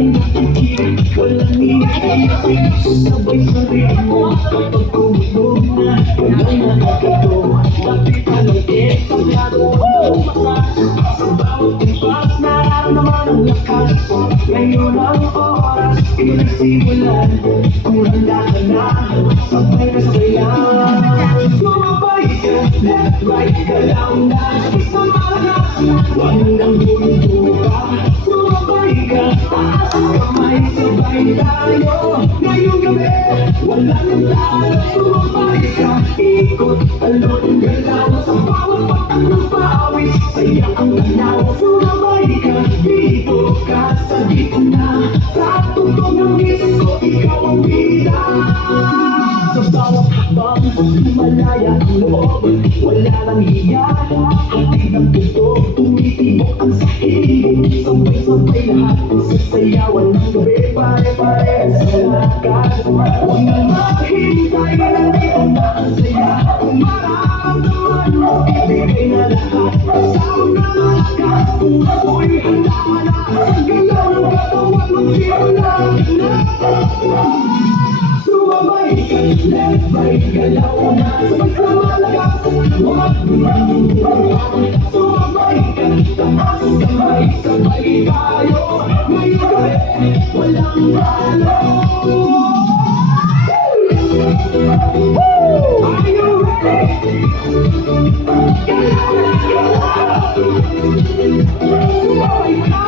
ay nakikinig, walang iiyak. Sabay sa ritmo, kapag tumulog na, walang nakakito. Kapitan ng etablado, lumakas. Sa bawat impas, nararamdaman ang lakas. Ngayon ang oras, pinagsimulan. Kung handa ka na, sabay na sabayan. Sumabay ka, left, right, galaw na. Isang malakas, huwag nang bumundo ka. Sumabay ka, taas ang kamay, sabay tayo. Ngayong gabi, wala nang talo. Sumabay ka, ikot, talon, galaw. Sa bawat patak ng pawis, saya ang tanaw. Sumabay ka, dito ka sa gitna. Sa tugtog ng disco, ikaw ang bida. Sa bawat hakbang, lumalaya ang loob. Wala nang hiya, hatid ang tugtog. Tumitibok ang sahig. Sabay-sabay lahat, sasayawan ng gabi. Pare-pare sa lakad. Huwag nang maghintay, nandito na ang saya. Kung mararamdaman mo, ibigay na lahat. Sound na malakas, puso'y handa na. Sa galaw ng katawan, magsimula na. Sumabay ka, left, right, galaw na. Sabay sa malakas, huwag manunod. Sumabay ka, taas kamay, sabay tayo. Ngayon gabi, walang talo. Are you ready? Galaw na galaw. Sumabay ka.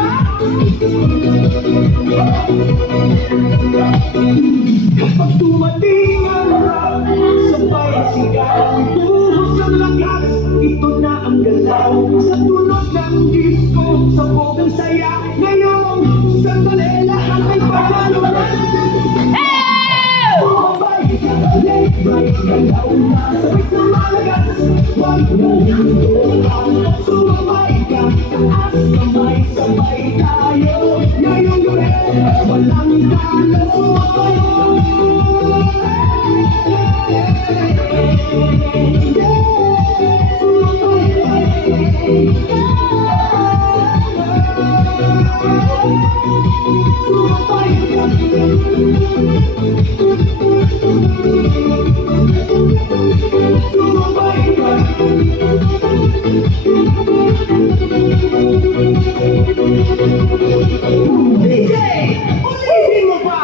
Kapag dumating ang rock, sabay sigaw, buhos ang lakas, ito na ang galaw. Sa tunog ng disco, sabog ang saya. Ngayong sandali, lahat ay pagkalo na. Sumabay ka, left, right, galaw na. Sabay sa malakas, huwag nang sumabay ka, taas kamay, sabay tayo. Ngayong gabi, walang talo. Sumabay ka. DJ, ulitin mo pa!